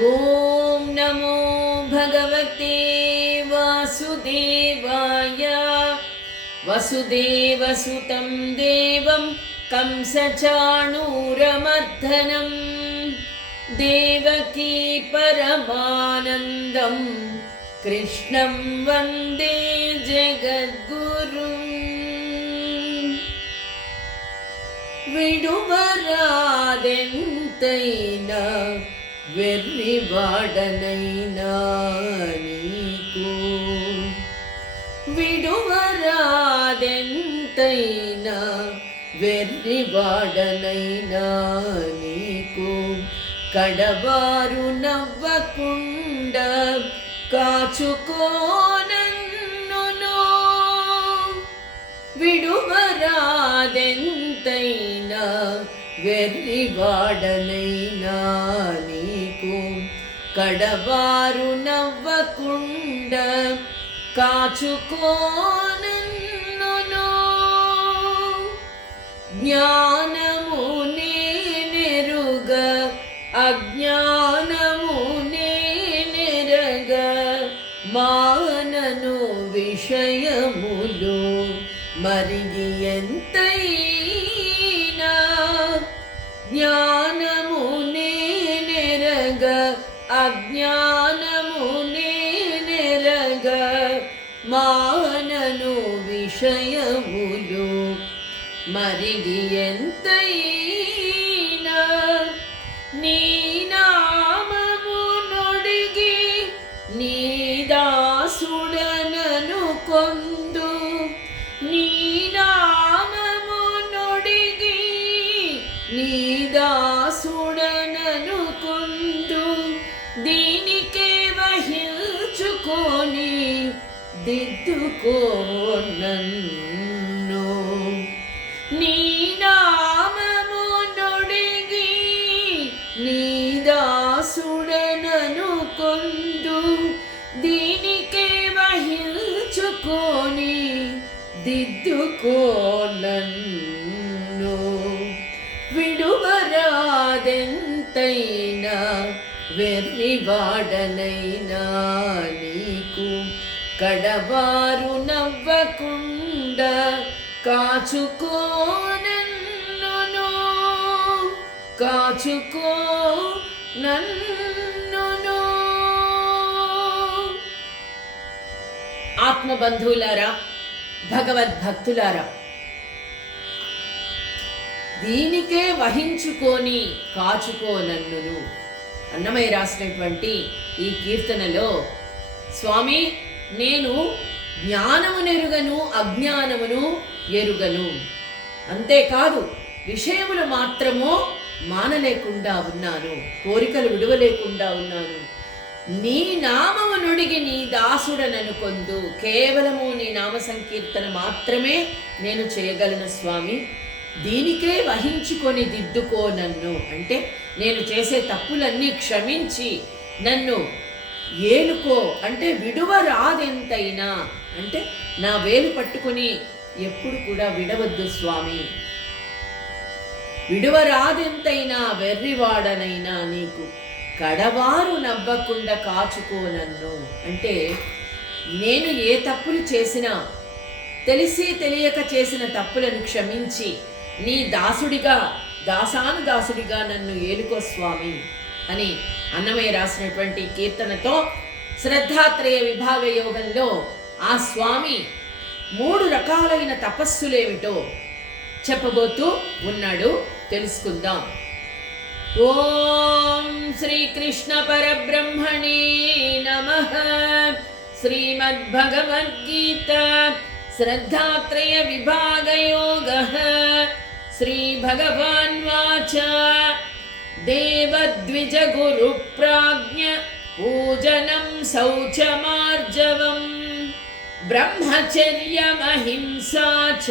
ఓం నమో భగవతే వాసుదేవాయ. వసుదేవసుతం దేవం కంసచాణూరమర్దనం దేవకీ పరమానందం కృష్ణం వందే జగద్గురుం. విడువరాదెంతైనా వెర్రివాడనైనా నీకు, విడువరాదెంతైనా వెర్రివాడనైనా నీకు, కడవారు నవ్వకుండా కాచుకోనన్నును. విడువరాదెంతైనా వెర్రివాడనైనా నీకు, కడవారు నవ్వకుండా కాచుకోనన్నును. జ్ఞానము నేనెరుగ అజ్ఞానము నేనెరగ, మానను విషయములు మరిగి ఎంతైనా. జ్ఞానము నేనెరగ అజ్ఞానము నేనెరగ, మానను విషయములు మరిగి ఎంతైనా. నీ నామము నొడిగి నీ దాసుడనను కొందు, నీ నామము నొడిగి నీ దాసుడనను కొందు, దీనికే వహించుకొని దిద్దుకో నన్ను. నీ నామము నొడిగి నీ దాసుడనను కొందు, దీనికే వహించుకొని దిద్దుకో నన్ను. విడువరాదెంతైనా వెర్రివాడనైనా నీకు, కడవారు నవ్వకుండా కాచుకోనన్నును. కాచుకో నన్నును. ఆత్మబంధువులారా, భగవద్భక్తులారా, దీనికే వహించుకొని కాచుకోనన్నును అన్నమయ్య రాసినటువంటి ఈ కీర్తనలో స్వామి, నేను జ్ఞానమునెరుగను అజ్ఞానమును ఎరుగను, అంతేకాదు విషయములు మాత్రము మానలేకుండా ఉన్నాను, కోరికలు విడువలేకుండా ఉన్నాను. నీ నామము నుడిగి నీ దాసుడనను కొందు, కేవలము నీ నామ సంకీర్తన మాత్రమే నేను చేయగలను స్వామి. దీనికే వహించుకొని దిద్దుకో నన్ను అంటే, నేను చేసే తప్పులన్నీ క్షమించి నన్ను ఏలుకో అంటే, విడువరాదెంతైనా అంటే నా వేలు పట్టుకొని ఎప్పుడు కూడా విడవద్దు స్వామి. విడువరాదెంతైనా వెర్రివాడనైనా నీకు, కడవారు నవ్వకుండా కాచుకో నన్ను అంటే, నేను ఏ తప్పులు చేసినా తెలిసి తెలియక చేసిన తప్పులను క్షమించి నీ దాసుడిగా దాసుడిగా నన్ను ఏలుకో స్వామి అని అన్నమయ్య రాసినటువంటి కీర్తనతో శ్రద్ధాత్రయ విభాగ యోగంలో ఆ స్వామి 3 రకాలైన తపస్సులేమిటో చెప్పబోతూ ఉన్నాడు. తెలుసుకుందాం. ఓం శ్రీకృష్ణ పరబ్రహ్మణే నమః. శ్రీమద్భగవద్గీత శ్రద్ధాత్రయ విభాగ యోగః. శ్రీ భగవాన్ వాచ దేవద్విజ గురు ప్రాజ్ఞ పూజనం శౌచమార్జవం బ్రహ్మచర్యమహింసా చ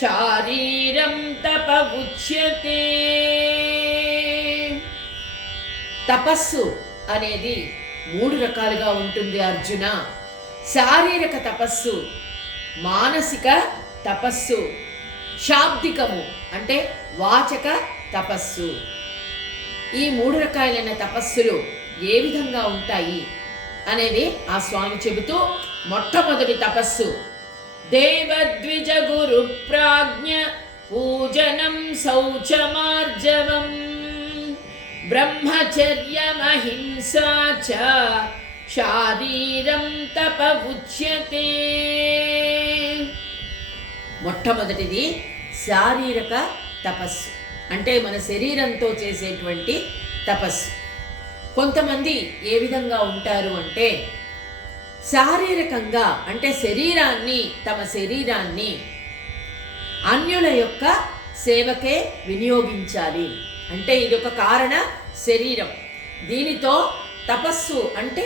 శారీరం తప ఉచ్యతే. తపస్సు అనేది 3 రకాలుగా ఉంటుంది అర్జున. శారీరక తపస్సు, మానసిక తపస్సు, శాబ్దికము అంటే వాచక తపస్సు. ఈ 3 రకాలైన తపస్సులు ఏ విధంగా ఉంటాయి అనేది ఆ స్వామి చెబుతూ, మొట్టమొదటి తపస్సు దేవద్విజ గురు ప్రాజ్ఞ పూజనం శౌచమార్జవం బ్రహ్మచర్యమహింసా చ శారీరం తప ఉచ్యతే. మొట్టమొదటిది శారీరక తపస్సు, అంటే మన శరీరంతో చేసేటువంటి తపస్సు. కొంతమంది ఏ విధంగా ఉంటారు అంటే శారీరకంగా, అంటే తమ శరీరాన్ని అన్యుల యొక్క సేవకే వినియోగించాలి. అంటే ఇది ఒక కారణ శరీరం, దీనితో తపస్సు అంటే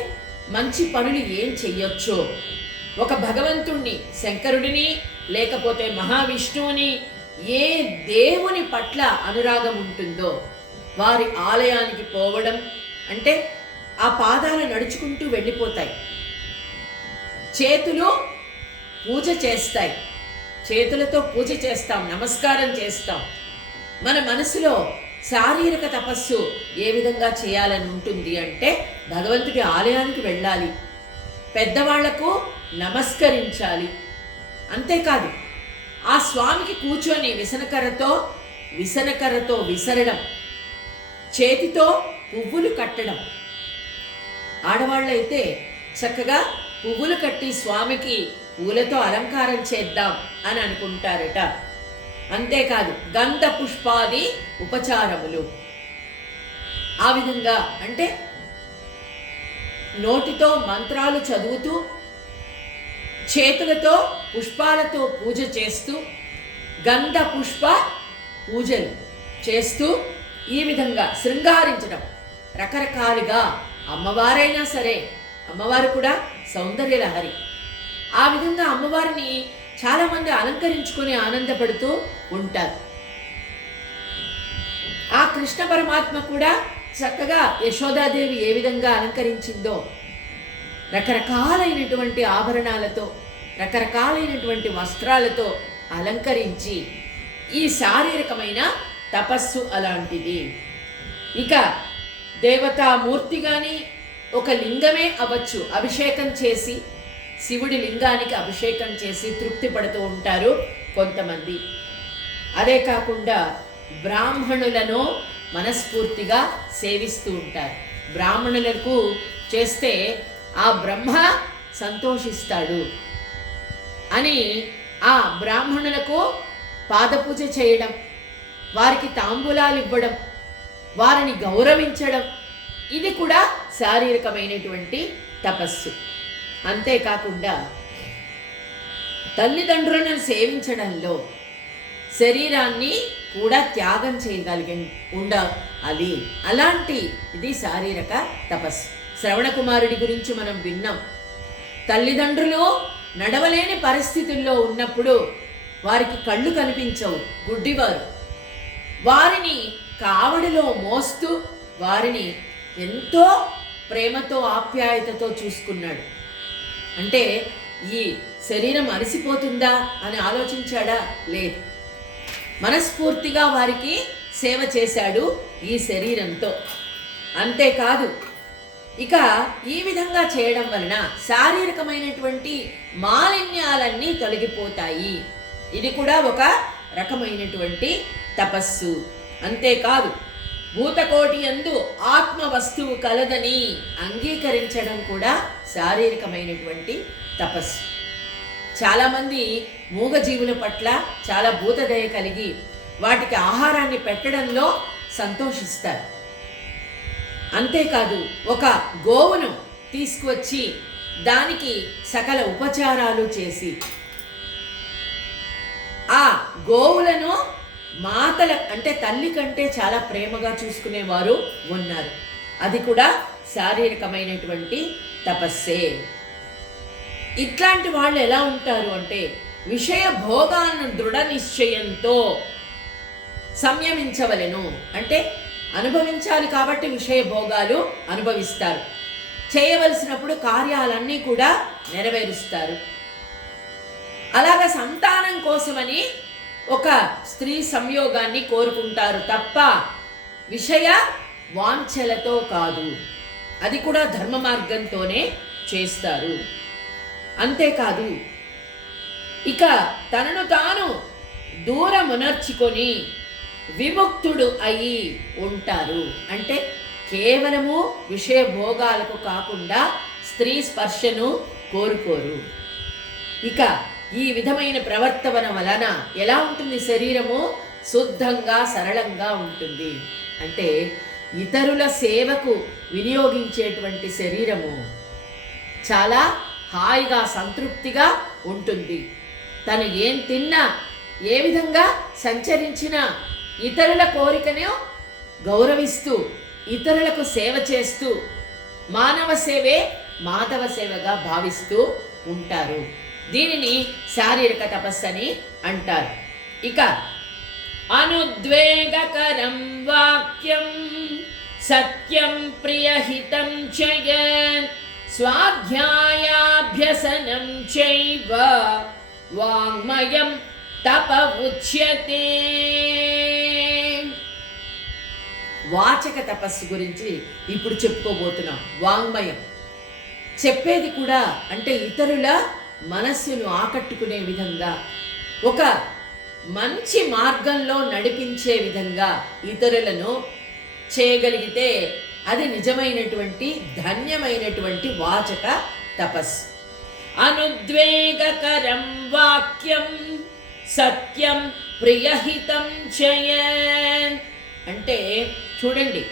మంచి పనులు ఏం చెయ్యొచ్చో, ఒక భగవంతుణ్ణి, శంకరుడిని లేకపోతే మహావిష్ణువుని, ఏ దేవుని పట్ల అనురాగం ఉంటుందో వారి ఆలయానికి పోవడం, అంటే ఆ పాదాలు నడుచుకుంటూ వెళ్ళిపోతాయి. చేతులు పూజ చేస్తాయి, చేతులతో పూజ చేస్తాం, నమస్కారం చేస్తాం. మన మనసులో శారీరక తపస్సు ఏ విధంగా చేయాలని ఉంటుంది అంటే భగవంతుడి ఆలయానికి వెళ్ళాలి, పెద్దవాళ్లకు నమస్కరించాలి. అంతేకాదు ఆ స్వామికి కూర్చొని విసనకర్రతో విసరడం, చేతితో పువ్వులు కట్టడం. ఆడవాళ్ళైతే చక్కగా పువ్వులు కట్టి స్వామికి పూలతో అలంకారం చేద్దాం అని అనుకుంటారట. అంతేకాదు గంధ పుష్పాది ఉపచారములు. ఆ విధంగా అంటే నోటితో మంత్రాలు చదువుతూ, చేతులతో పుష్పాలతో పూజ చేస్తూ, గంధ పుష్ప పూజలు చేస్తూ ఈ విధంగా శృంగారించడం. రకరకాలుగా అమ్మవారైనా సరే, అమ్మవారు కూడా సౌందర్యలహరి. ఆ విధంగా అమ్మవారిని చాలామంది అలంకరించుకొని ఆనందపడుతూ ఉంటారు. ఆ కృష్ణ పరమాత్మ కూడా చక్కగా యశోదాదేవి ఏ విధంగా అలంకరించిందో, రకరకాలైనటువంటి ఆభరణాలతో, రకరకాలైనటువంటి వస్త్రాలతో అలంకరించి, ఈ శారీరకమైన తపస్సు అలాంటిది. ఇక దేవతామూర్తి కానీ ఒక లింగమే అవ్వచ్చు, అభిషేకం చేసి శివుడి లింగానికి అభిషేకం చేసి తృప్తి పడుతూ ఉంటారు కొంతమంది. అదే కాకుండా బ్రాహ్మణులను మనస్ఫూర్తిగా సేవిస్తూ ఉంటారు. బ్రాహ్మణులకు చేస్తే ఆ బ్రహ్మ సంతోషిస్తాడు అని ఆ బ్రాహ్మణులకు పాదపూజ చేయడం, వారికి తాంబూలాలు ఇవ్వడం, వారిని గౌరవించడం, ఇది కూడా శారీరకమైనటువంటి తపస్సు. అంతేకాకుండా తల్లిదండ్రులను సేవించడంలో శరీరాన్ని కూడా త్యాగం ఉండాలి. అలాంటి ఇది శారీరక తపస్సు. శ్రవణ కుమారుడి గురించి మనం విన్నాం. తల్లిదండ్రులు నడవలేని పరిస్థితుల్లో ఉన్నప్పుడు వారికి కళ్ళు కనిపించవు, గుడ్డివారు. వారిని కావడిలో మోస్తూ వారిని ఎంతో ప్రేమతో ఆప్యాయతతో చూసుకున్నాడు. అంటే ఈ శరీరం అలసిపోతుందా అని ఆలోచించాడా? లేదు. మనస్ఫూర్తిగా వారికి సేవ చేశాడు ఈ శరీరంతో. అంతేకాదు, ఇక ఈ విధంగా చేయడం వలన శారీరకమైనటువంటి మాలిన్యాలన్నీ తొలగిపోతాయి. ఇది కూడా ఒక రకమైనటువంటి తపస్సు. అంతేకాదు, భూతకోటి యందు ఆత్మ వస్తువు కలదని అంగీకరించడం కూడా శారీరకమైనటువంటి తపస్సు. చాలామంది మూగజీవుల పట్ల చాలా భూతదయ కలిగి వాటికి ఆహారాన్ని పెట్టడంలో సంతోషిస్తారు. అంతేకాదు, ఒక గోవును తీసుకువచ్చి దానికి సకల ఉపచారాలు చేసి ఆ గోవులను మాతల అంటే తల్లి కంటే చాలా ప్రేమగా చూసుకునేవారు ఉన్నారు. అది కూడా శారీరకమైనటువంటి తపస్సే. ఇట్లాంటి వాళ్ళు ఎలా ఉంటారు అంటే విషయ భోగాలను దృఢ నిశ్చయంతో సంయమించవలెను. అంటే అనుభవించాలి కాబట్టి విషయ భోగాలు అనుభవిస్తారు. చేయవలసినప్పుడు కార్యాలన్నీ కూడా నెరవేరుస్తారు. అలాగా సంతానం కోసమని ఒక స్త్రీ సంయోగాన్ని కోరుకుంటారు తప్ప విషయ వాంఛలతో కాదు, అది కూడా ధర్మ మార్గంతోనే చేస్తారు. అంతేకాదు ఇక తనను తాను దూరమునర్చుకొని విముక్తుడు అయి ఉంటారు. అంటే కేవలము విషయ భోగాలకు కాకుండా స్త్రీ స్పర్శను కోరుకోరు. ఇక ఈ విధమైన ప్రవర్తన వలన ఎలా ఉంటుంది? శరీరము శుద్ధంగా సరళంగా ఉంటుంది. అంటే ఇతరుల సేవకు వినియోగించేటువంటి శరీరము చాలా హాయిగా సంతృప్తిగా ఉంటుంది. తను ఏం తిన్నా, ఏ విధంగా సంచరించినా ఇతరుల కోరికను గౌరవిస్తూ ఇతరులకు సేవ చేస్తూ మానవ సేవే మాధవ సేవగా భావిస్తూ ఉంటారు. దీనిని శారీరక తపస్సు అని అంటారు. ఇక అనుద్వేగకరం వాక్యం సత్యం ప్రియహితం చయ స్వాధ్యాయాభ్యసనం చైవ వాంగ్మయం తప ఉచ్యతే. వాచక తపస్సు గురించి ఇప్పుడు చెప్పుకోబోతున్నాం. వాంగ్మయం చెప్పేది కూడా అంటే ఇతరుల మనస్సును ఆకట్టుకునే విధంగా, ఒక మంచి మార్గంలో నడిపించే విధంగా ఇతరులను చేయగలిగితే అది నిజమైనటువంటి ధన్యమైనటువంటి వాచక తపస్సు. అనుద్వేగకరం వాక్యం సత్యం ప్రియహితం చయన్ అంటే చూడండి,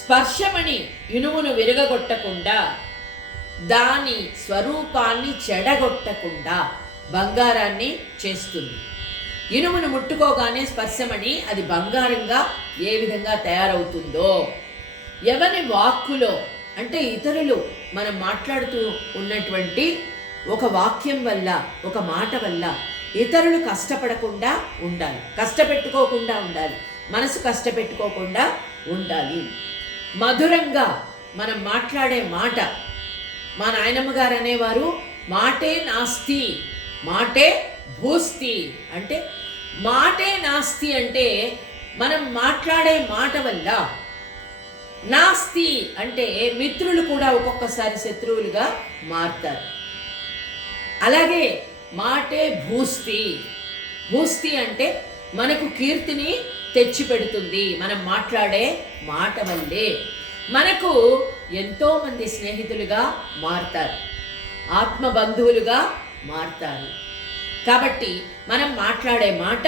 స్పర్శమణి ఇనుమును విరగగొట్టకుండా, దాని స్వరూపాన్ని చెడగొట్టకుండా బంగారాన్ని చేస్తుంది. ఇనుమును ముట్టుకోగానే స్పర్శమణి అది బంగారంగా ఏ విధంగా తయారవుతుందో, ఎవరి వాక్కులో అంటే ఇతరులు మనం మాట్లాడుతూ ఉన్నటువంటి ఒక వాక్యం వల్ల, ఒక మాట వల్ల ఇతరులు కష్టపడకుండా ఉండాలి, కష్టపెట్టుకోకుండా ఉండాలి, మనసు కష్టపెట్టుకోకుండా ఉండాలి. మధురంగా మనం మాట్లాడే మాట, మా నాయనమ్మ గారు అనేవారు, మాటే నాస్తి మాటే భూస్తి. అంటే మాటే నాస్తి అంటే మనం మాట్లాడే మాట వల్ల, నాస్తి అంటే మిత్రులు కూడా ఒక్కొక్కసారి శత్రువులుగా మారుతారు. అలాగే మాటే భూస్తి, భూస్తి అంటే మనకు కీర్తిని తెచ్చిపెడుతుంది. మనం మాట్లాడే మాట వల్లే మనకు ఎంతోమంది స్నేహితులుగా మారుతారు, ఆత్మబంధువులుగా మారుతారు. కాబట్టి మనం మాట్లాడే మాట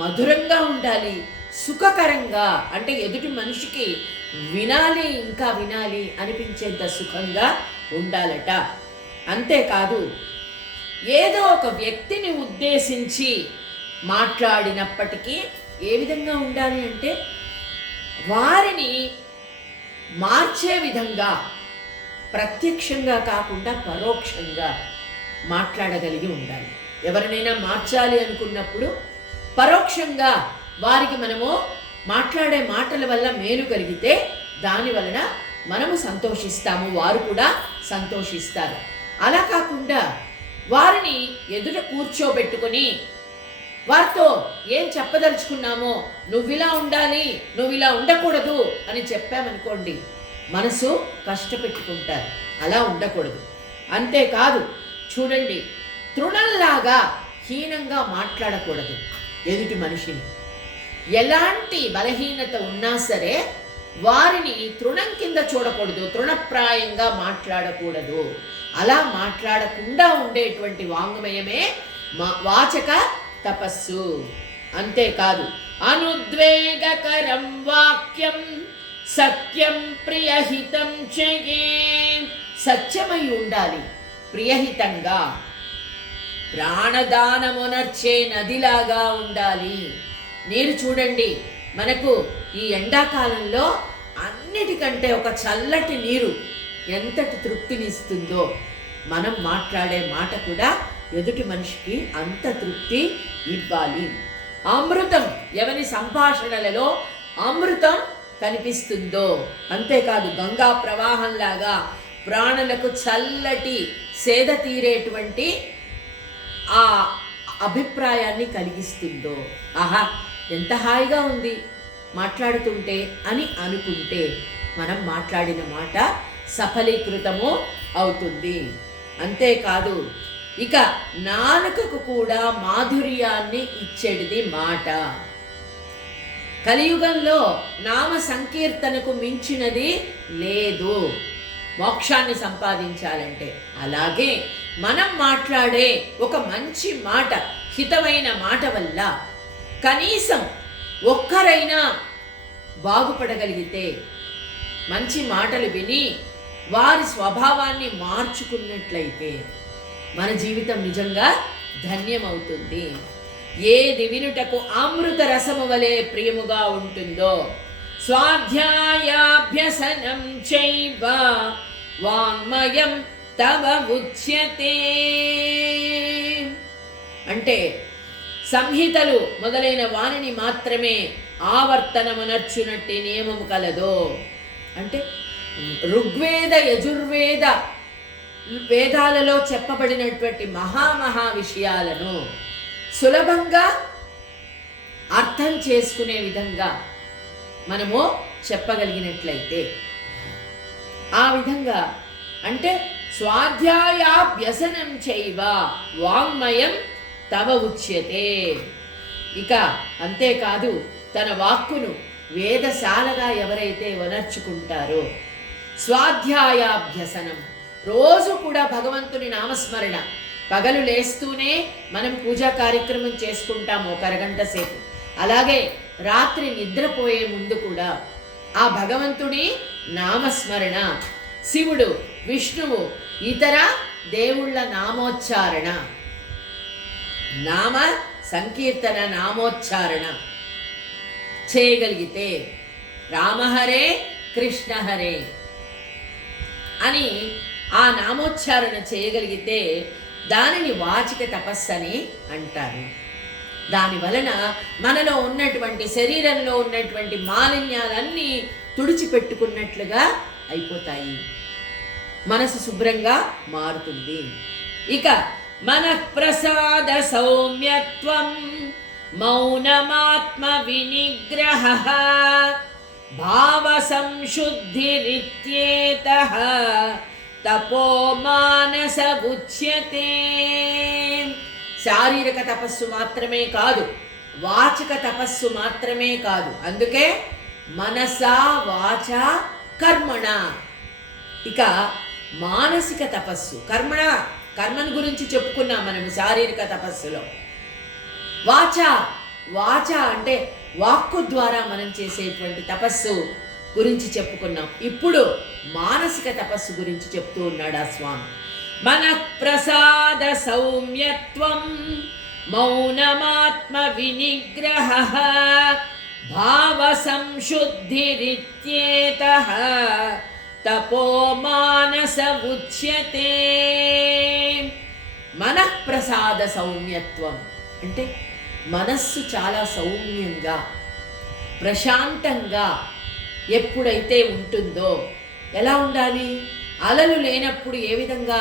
మధురంగా ఉండాలి, సుఖకరంగా అంటే ఎదుటి మనిషికి వినాలి, ఇంకా వినాలి అనిపించేంత సుఖంగా ఉండాలట. అంతేకాదు ఏదో ఒక వ్యక్తిని ఉద్దేశించి మాట్లాడినప్పటికీ ఏ విధంగా ఉండాలి అంటే వారిని మార్చే విధంగా, ప్రత్యక్షంగా కాకుండా పరోక్షంగా మాట్లాడగలిగి ఉండాలి. ఎవరినైనా మార్చాలి అనుకున్నప్పుడు పరోక్షంగా వారికి మనము మాట్లాడే మాటల వల్ల మేలు కలిగితే దాని వలన మనము సంతోషిస్తాము, వారు కూడా సంతోషిస్తారు. అలా కాకుండా వారిని ఎదుట కూర్చోబెట్టుకొని వారితో ఏం చెప్పదలుచుకున్నామో, నువ్విలా ఉండాలి, నువ్విలా ఉండకూడదు అని చెప్పామనుకోండి, మనసు కష్టపెట్టుకుంటారు. అలా ఉండకూడదు. అంతేకాదు చూడండి, తృణంలాగా హీనంగా మాట్లాడకూడదు ఎదుటి మనిషిని. ఎలాంటి బలహీనత ఉన్నా సరే వారిని తృణం కింద చూడకూడదు, తృణప్రాయంగా మాట్లాడకూడదు. అలా మాట్లాడకుండా ఉండేటువంటి వాంగ్మయమే వాచక తపస్సు. అంతేకాదు అనుద్వేగకరం వాక్యం సత్యం ప్రియహితం చయే, సత్యమై ఉండాలి, ప్రియహితంగా, ప్రాణదానమునర్చే నదిలాగా ఉండాలి. నీరు చూడండి, మనకు ఈ ఎండాకాలంలో అన్నిటికంటే ఒక చల్లటి నీరు ఎంతటి తృప్తినిస్తుందో, మనం మాట్లాడే మాట కూడా ఎదుటి మనిషికి అంత తృప్తి ఇవ్వాలి. అమృతం, ఎవరి సంభాషణలలో అమృతం కనిపిస్తుందో, అంతేకాదు గంగా ప్రవాహంలాగా ప్రాణులకు చల్లటి సేద తీరేటువంటి ఆ అభిప్రాయాన్ని కలిగిస్తుందో, ఆహా ఎంత హాయిగా ఉంది, మాట్లాడుతుంటే అని అనుకుంటే మనం మాట్లాడిన మాట సఫలీకృతము అవుతుంది. అంతేకాదు ఇక నాలుకకు కూడా మాధుర్యాన్ని ఇచ్చేటిది మాట. కలియుగంలో నామ సంకీర్తనకు మించినది లేదు మోక్షాన్ని సంపాదించాలంటే. అలాగే మనం మాట్లాడే ఒక మంచి మాట, హితమైన మాట వల్ల కనీసం ఒక్కరైనా బాగుపడగలిగితే, మంచి మాటలు విని వారి స్వభావాన్ని మార్చుకున్నట్లయితే మన జీవితం నిజంగా ధన్యమవుతుంది. ఏది వినుటకు అమృత రసము వలె ప్రియముగా ఉంటుందో స్వాధ్యాయాభ్యసనం చైవ వాంగ్మయం తవ ఉచ్యతే. అంటే సంహితలు మొదలైన వాణిని మాత్రమే ఆవర్తనమునర్చునట్టి నియమము కలదో. అంటే ఋగ్వేద యజుర్వేద వేదాలలో చెప్పబడినటువంటి మహా విషయాలను సులభంగా అర్థం చేసుకునే విధంగా మనము చెప్పగలిగినట్లయితే, ఆ విధంగా అంటే స్వాధ్యాయాభ్యసనం చైవ వాంగ్మయం తవ ఉచ్యతే. ఇక అంతేకాదు తన వాక్కును వేదశాలగా ఎవరైతే వనర్చుకుంటారో, స్వాధ్యాయాభ్యసనం రోజు కూడా భగవంతుని నామస్మరణ, పగలు లేస్తూనే మనం పూజా కార్యక్రమం చేసుకుంటాము ఒక అరగంట సేపు. అలాగే రాత్రి నిద్రపోయే ముందు కూడా ఆ భగవంతుడి నామస్మరణ, శివుడు, విష్ణువు, ఇతర దేవుళ్ళ నామోచ్చారణ, నామ సంకీర్తన, నామోచ్చారణ చేయగలిగితే, రామహరే కృష్ణహరే అని ఆ నామోచ్చారణ చేయగలిగితే దానిని వాచిక తపస్సని అంటారు. దాని వలన మనలో ఉన్నటువంటి, శరీరంలో ఉన్నటువంటి మాలిన్యాలన్నీ తుడిచిపెట్టుకున్నట్లుగా అయిపోతాయి. మనసు శుభ్రంగా మారుతుంది. ఇక మన ప్రసాద సౌమ్యత్వం మౌనమాత్మ వినిగ్రహ భావ సంశుద్ధిరిత్యేతః తపో మానస ఉచ్యతే. శారీరక తపస్సు మాత్రమే కాదు, వాచక తపస్సు మాత్రమే కాదు. అందుకే మనసా వాచ కర్మణ. ఇక మానసిక తపస్సు, కర్మను గురించి చెప్పుకున్నాం మనము శారీరక తపస్సులో. వాచ అంటే వాక్కు ద్వారా మనం చేసేటువంటి తపస్సు గురించి చెప్పుకున్నాం. ఇప్పుడు మానసిక తపస్సు గురించి చెప్తూ ఉన్నాడు ఆ స్వామి. మన ప్రసాద సౌమ్యత్వం మౌనమాత్మ వినిగ్రహ భావ సంశుద్ధిరిత్యేతః తపో మానస ఉచ్యతే. మన ప్రసాద సౌమ్యత్వం అంటే మనస్సు చాలా సౌమ్యంగా, ప్రశాంతంగా ఎప్పుడైతే ఉంటుందో, ఎలా ఉండాలి? అలలు లేనప్పుడు ఏ విధంగా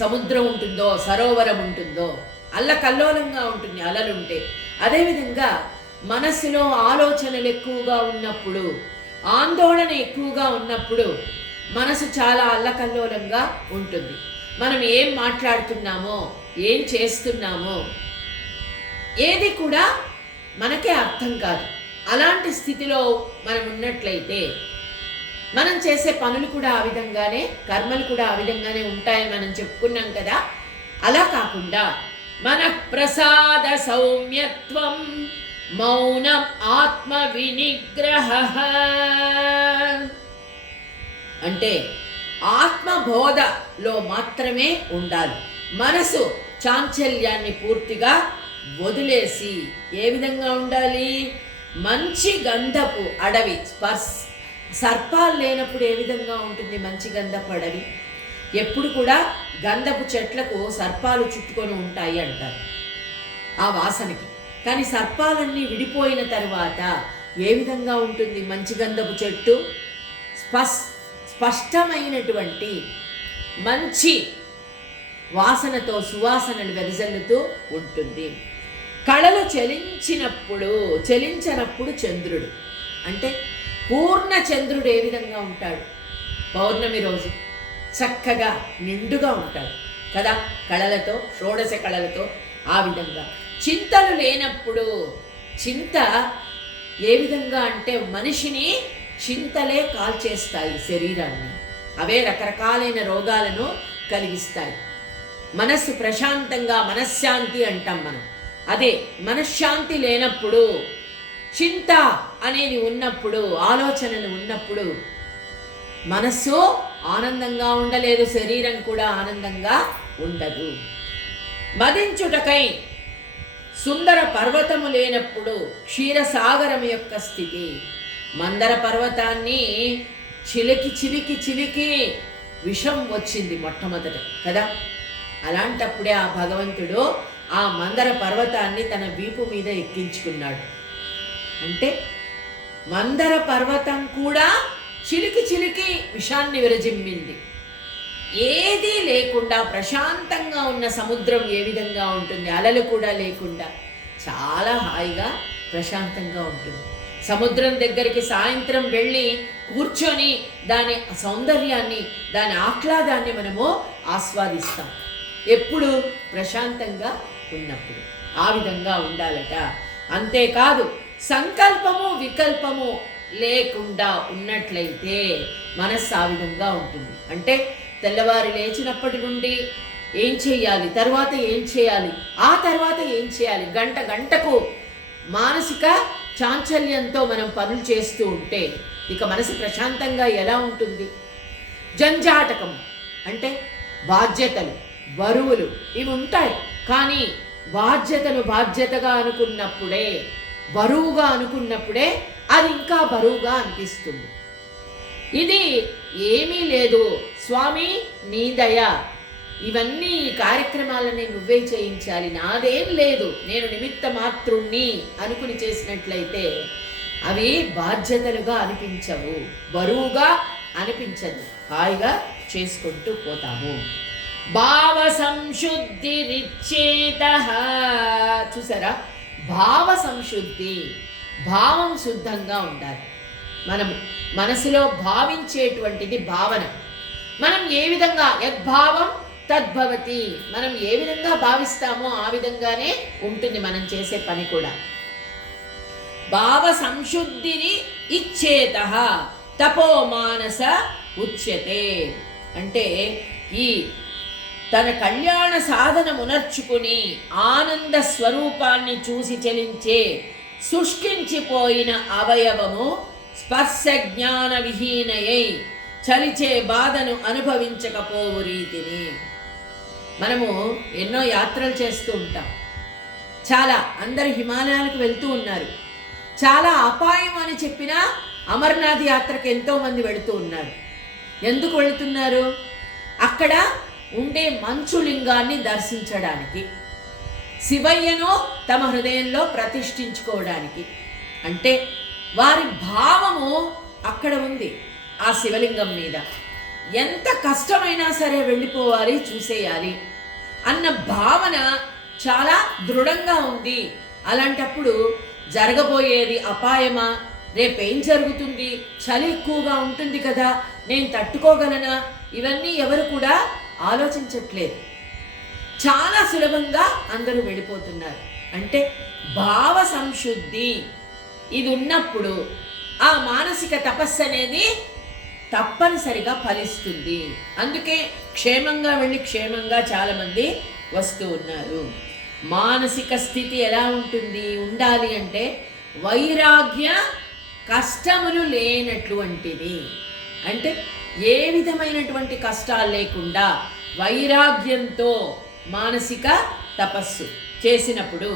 సముద్రం ఉంటుందో, సరోవరం ఉంటుందో, అల్లకల్లోలంగా ఉంటుంది అలలుంటే. అదేవిధంగా మనస్సులో ఆలోచనలు ఎక్కువగా ఉన్నప్పుడు, ఆందోళన ఎక్కువగా ఉన్నప్పుడు మనసు చాలా అల్లకల్లోలంగా ఉంటుంది. మనం ఏం మాట్లాడుతున్నామో, ఏం చేస్తున్నామో ఏది కూడా మనకే అర్థం కాదు. అలాంటి స్థితిలో మనం ఉన్నట్లయితే మనం చేసే పనులు కూడా ఆ విధంగానే, కర్మలు కూడా ఆ విధంగానే ఉంటాయని మనం చెప్పుకున్నాం కదా. అలా కాకుండా మన ప్రసాద సౌమ్యత్వం మౌనం ఆత్మ వినిగ్రహ అంటే ఆత్మబోధలో మాత్రమే ఉండాలి. మనసు చాంచల్యాన్ని పూర్తిగా వదిలేసి ఏ విధంగా ఉండాలి? మంచి గంధపు అడవి, సర్పాలు లేనప్పుడు ఏ విధంగా ఉంటుంది మంచి గంధపు అడవి? ఎప్పుడు కూడా గంధపు చెట్లకు సర్పాలు చుట్టుకొని ఉంటాయి అంటారు ఆ వాసనకి. కానీ సర్పాలన్నీ విడిపోయిన తర్వాత ఏ విధంగా ఉంటుంది మంచి గంధపు చెట్టు? స్పష్టమైనటువంటి మంచి వాసనతో సువాసనలు వెదజల్లుతూ ఉంటుంది. కళలు చలించినప్పుడు చంద్రుడు, అంటే పూర్ణ చంద్రుడు ఏ విధంగా ఉంటాడు? పౌర్ణమి రోజు చక్కగా నిండుగా ఉంటాడు కదా, కళలతో, షోడశ కళలతో. ఆ విధంగా చింతలు లేనప్పుడు, చింత ఏ విధంగా అంటే మనిషిని చింతలే కాల్చేస్తాయి శరీరాన్ని. అవే రకరకాలైన రోగాలను కలిగిస్తాయి. మనస్సు ప్రశాంతంగా, మనశ్శాంతి అంటాం మనం. అదే మనశ్శాంతి లేనప్పుడు, చింత అనేది ఉన్నప్పుడు, ఆలోచనలు ఉన్నప్పుడు మనస్సు ఆనందంగా ఉండలేదు, శరీరం కూడా ఆనందంగా ఉండదు. మదించుటకై సుందర పర్వతము లేనప్పుడు క్షీరసాగరం యొక్క స్థితి. మందర పర్వతాన్ని చిలికి చిలికి చిలికి విషం వచ్చింది మొట్టమొదట కదా. అలాంటప్పుడే ఆ భగవంతుడు ఆ మందర పర్వతాన్ని తన వీపు మీద ఎక్కించుకున్నాడు. అంటే మందర పర్వతం కూడా చిలికి చిలికి విషాన్ని విరజిమ్మింది. ఏదీ లేకుండా ప్రశాంతంగా ఉన్న సముద్రం ఏ విధంగా ఉంటుంది? అలలు కూడా లేకుండా చాలా హాయిగా ప్రశాంతంగా ఉంటుంది. సముద్రం దగ్గరికి సాయంత్రం వెళ్ళి కూర్చొని దాని సౌందర్యాన్ని, దాని ఆహ్లాదాన్ని మనము ఆస్వాదిస్తాం. ఎప్పుడు? ప్రశాంతంగా ఉన్నప్పుడు. ఆ విధంగా ఉండాలట. అంతేకాదు సంకల్పము వికల్పము లేకుండా ఉన్నట్లయితే మనస్సు ఆ విధంగా ఉంటుంది. అంటే తెల్లవారి లేచినప్పటి నుండి ఏం చేయాలి, తర్వాత ఏం చేయాలి, ఆ తర్వాత ఏం చేయాలి, గంట గంటకు మానసిక చాంచల్యంతో మనం పనులు చేస్తూ ఉంటే ఇక మనసు ప్రశాంతంగా ఎలా ఉంటుంది? జంజాటకం అంటే బాధ్యతలు, బరువులు ఇవి ఉంటాయి. కానీ బాధ్యతను బాధ్యతగా అనుకున్నప్పుడే, బరువుగా అనుకున్నప్పుడే అది ఇంకా బరువుగా అనిపిస్తుంది. ఇది ఏమీ లేదు స్వామి నీ దయ, ఇవన్నీ ఈ కార్యక్రమాలని నువ్వే చేయించాలి, నాదేం లేదు, నేను నిమిత్త మాత్రుణ్ణి అనుకుని చేసినట్లయితే అవి బాధ్యతలుగా అనిపించవు, బరువుగా అనిపించదు, హాయిగా చేసుకుంటూ పోతాము. భావ సంశుద్ధి రిచ్చేత. చూసారా, భావ సంశుద్ధి, భావం శుద్ధంగా ఉండాలి. మనము మనసులో భావించేటువంటిది భావన. మనం ఏ విధంగా, యద్భావం తద్భవతి, మనం ఏ విధంగా భావిస్తామో ఆ విధంగానే ఉంటుంది మనం చేసే పని కూడా. భావ సంశుద్ధిని ఇచ్చేత తపో మానస ఉచ్యతే. అంటే ఈ తన కళ్యాణ సాధనమునర్చుకుని ఆనంద స్వరూపాన్ని చూసి చలించే శుష్కించిపోయిన అవయవము స్పర్శ జ్ఞాన విహీనయై చలిచే బాధను అనుభవించకపోవు రీతిని. మనము ఎన్నో యాత్రలు చేస్తూ ఉంటాం. చాలా అందరు హిమాలయాలకు వెళ్తూ ఉన్నారు. చాలా అపాయం అని చెప్పినా అమర్నాథ్ యాత్రకు ఎంతోమంది వెళుతూ ఉన్నారు. ఎందుకు వెళుతున్నారు? అక్కడ ఉండే మంచులింగాన్ని దర్శించడానికి, శివయ్యను తమ హృదయంలో ప్రతిష్ఠించుకోవడానికి. అంటే వారి భావము అక్కడ ఉంది, ఆ శివలింగం మీద. ఎంత కష్టమైనా సరే వెళ్ళిపోవాలి, చూసేయాలి అన్న భావన చాలా దృఢంగా ఉంది. అలాంటప్పుడు జరగబోయేది అపాయమా, రేపేం జరుగుతుంది, చలి ఎక్కువగా ఉంటుంది కదా, నేను తట్టుకోగలనా, ఇవన్నీ ఎవరు కూడా ఆలోచించట్లేదు. చాలా సులభంగా అందరూ వెళ్ళిపోతున్నారు. అంటే భావ సంశుద్ధి ఇది ఉన్నప్పుడు ఆ మానసిక తపస్సు అనేది తప్పనిసరిగా ఫలిస్తుంది. అందుకే క్షేమంగా వెళ్ళి క్షేమంగా చాలామంది వస్తూ ఉన్నారు. మానసిక స్థితి ఎలా ఉండాలి అంటే వైరాగ్య కష్టములు లేనటువంటిది. అంటే ఏ విధమైనటువంటి కష్టాలు లేకుండా వైరాగ్యంతో మానసిక తపస్సు చేసినప్పుడు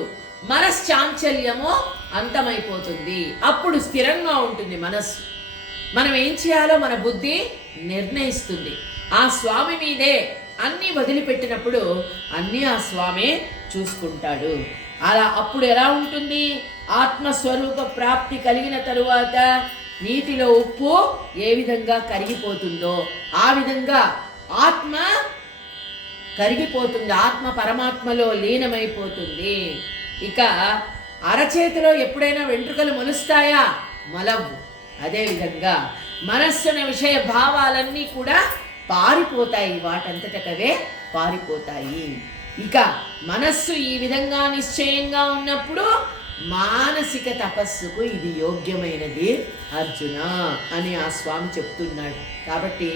మనశ్చాంచల్యము అంతమైపోతుంది. అప్పుడు స్థిరంగా ఉంటుంది మనస్సు. మనం ఏం చేయాలో మన బుద్ధి నిర్ణయిస్తుంది. ఆ స్వామి మీదే అన్నీ వదిలిపెట్టినప్పుడు అన్నీ ఆ స్వామే చూసుకుంటాడు. అలా అప్పుడు ఎలా ఉంటుంది? ఆత్మస్వరూప ప్రాప్తి కలిగిన తరువాత నీటిలో ఉప్పు ఏ విధంగా కరిగిపోతుందో ఆ విధంగా ఆత్మ కరిగిపోతుంది, ఆత్మ పరమాత్మలో లీనమైపోతుంది. ఇక అరచేతిలో ఎప్పుడైనా వెంట్రుకలు మొలుస్తాయా? మొలవు. అదేవిధంగా మనస్సున విషయ భావాలన్నీ కూడా పారిపోతాయి, వాటంతటకవే పారిపోతాయి. ఇక మనస్సు ఈ విధంగా నిశ్చయంగా ఉన్నప్పుడు మానసిక తపస్సుకు ఇది యోగ్యమైనది అర్జున అని ఆ స్వామి చెప్తున్నాడు. కాబట్టి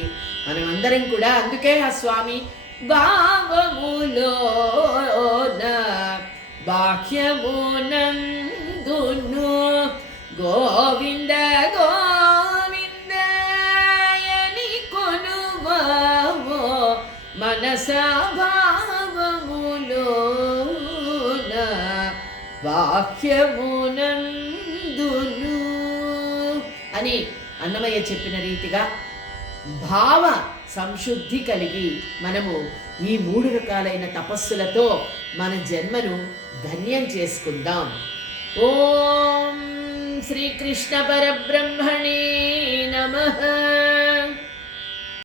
మనమందరం కూడా అందుకే ఆ స్వామి భావములోన బాహ్యమునందును గోవింద గోవిందయని కొనువామో మనసా భావములోన బాహ్యమునందును అని అన్నమయ్య చెప్పిన రీతిగా భావ సంశుద్ధి కలిగి మనము ఈ 3 రకాలైన తపస్సులతో మన జన్మను ధన్యం చేసుకుందాం. ఓం శ్రీకృష్ణ పరబ్రహ్మణే నమః.